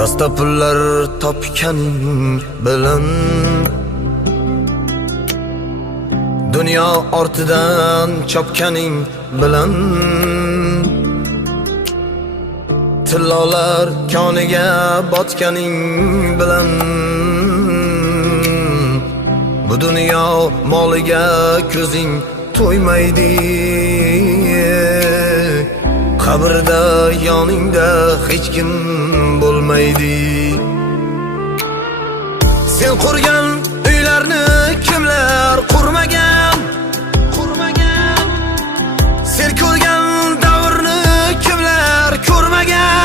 Dasta pullar topganing bilan dunyo ortidan chopganing bilan tillolar koniga botganing bilan bu dunyo moliga ko'zing to'ymaydi. Qabrda yoningda hech kim bo'lmaydi. Sen qurgan uylarni kimlar qurmagan? Sen ko'rgan davrni kimlar ko'rmagan?